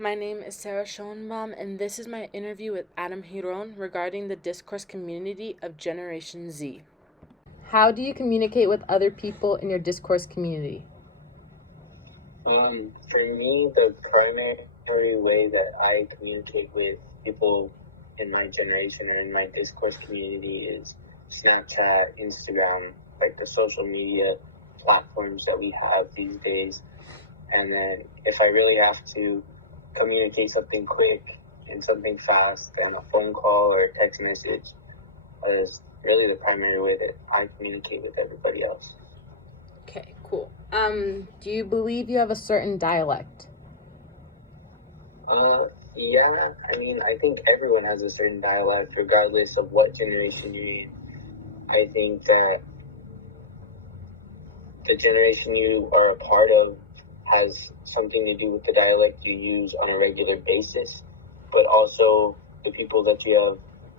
My name is Sarah Schoenbaum, and this is my interview with Adam Hiron regarding the discourse community of Generation Z. How do you communicate with other people in your discourse community? For me, the primary way that I communicate with people in my generation or in my discourse community is Snapchat, Instagram, like the social media platforms that we have these days. And then if I really have to communicate something quick and something fast, then a phone call or a text message is really the primary way that I communicate with everybody else. Okay, cool. Do you believe you have a certain dialect? Yeah, I mean, I think everyone has a certain dialect, regardless of what generation you're in. I think that the generation you are a part of has something to do with the dialect you use on a regular basis, but also the people that you have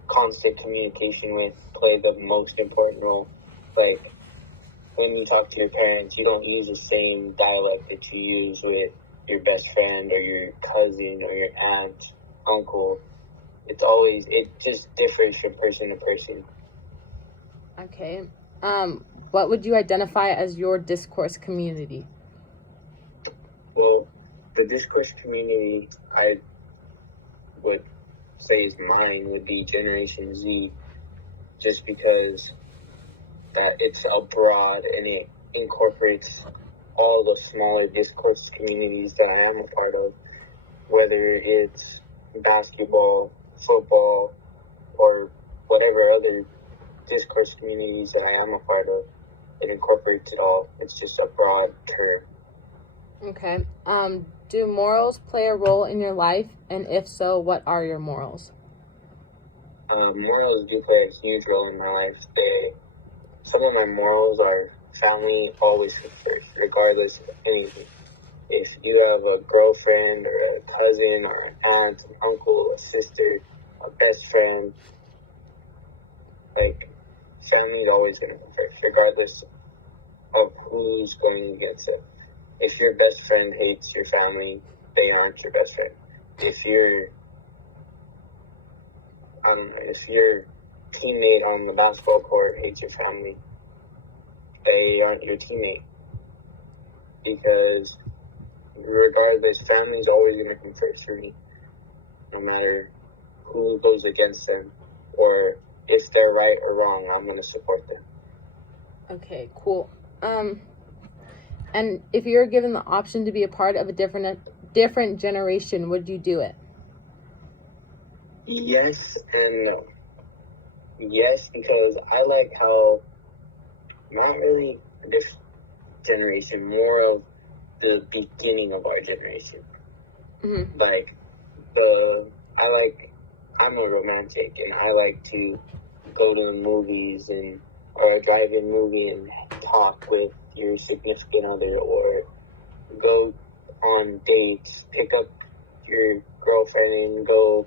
constant communication with play the most important role. Like, when you talk to your parents, you don't use the same dialect that you use with your best friend or your cousin or your aunt, uncle. It just differs from person to person. Okay. What would you identify as your discourse community? Well, the discourse community I would say is mine would be Generation Z, just because that it's broad and it incorporates all the smaller discourse communities that I am a part of, whether it's basketball, football, or whatever other discourse communities that I am a part of. It incorporates it all. It's just a broad term. Okay. Do morals play a role in your life? And if so, what are your morals? Morals do play a huge role in my life. Some of my morals are family always comes first, regardless of anything. If you have a girlfriend or a cousin or an aunt, an uncle, a sister, a best friend, like, family is always going to come first, regardless of who's going against it. If your best friend hates your family, they aren't your best friend. If your teammate on the basketball court hates your family, they aren't your teammate. Because regardless, family is always going to come first for me, no matter who goes against them or if they're right or wrong. I'm going to support them. Okay, cool. And if you're given the option to be a part of a different generation, would you do it? Yes and no. Yes, because I like how, not really this generation, more of the beginning of our generation. Mm-hmm. Like, I'm a romantic and I like to go to the movies or a drive-in movie and talk with your significant other, or go on dates, pick up your girlfriend and go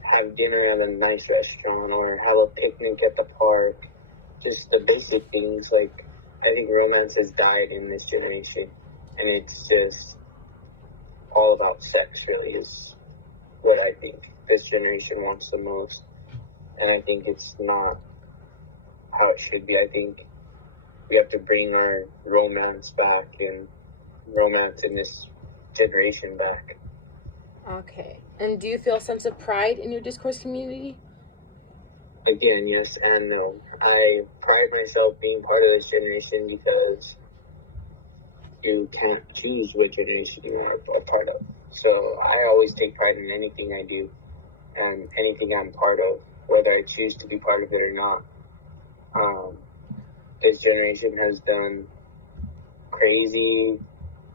have dinner at a nice restaurant or have a picnic at the park. Just the basic things. Like, I think romance has died in this generation, and it's just all about sex, really, is what I think this generation wants the most. And I think it's not how it should be. I think we have to bring our romance back and romance in this generation back. Okay. And do you feel a sense of pride in your discourse community? Again, yes and no. I pride myself being part of this generation because you can't choose what generation you are a part of. So I always take pride in anything I do and anything I'm part of, whether I choose to be part of it or not. This generation has done crazy,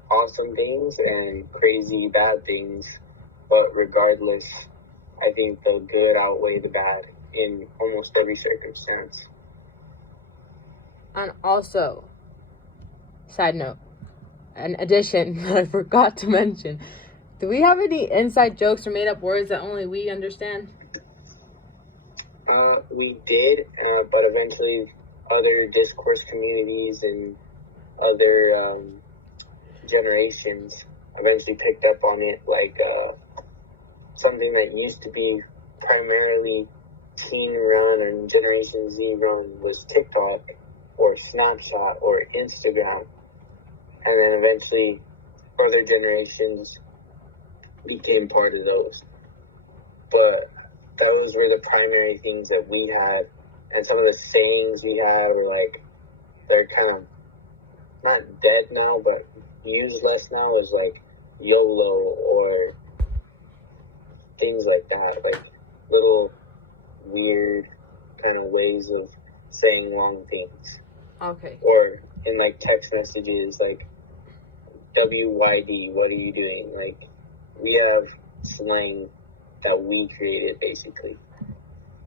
awesome things and crazy, bad things, but regardless, I think the good outweigh the bad in almost every circumstance. And also, side note, an addition that I forgot to mention, do we have any inside jokes or made up words that only we understand? We did, but eventually other discourse communities and other generations eventually picked up on it, like something that used to be primarily teen run and Generation Z run was TikTok or Snapchat or Instagram. And then eventually other generations became part of those. But those were the primary things that we had. And some of the sayings we had were like, they're kind of not dead now, but used less now, is like YOLO or things like that. Like little weird kind of ways of saying long things. Okay. Or in like text messages, like WYD, what are you doing? Like we have slang that we created basically.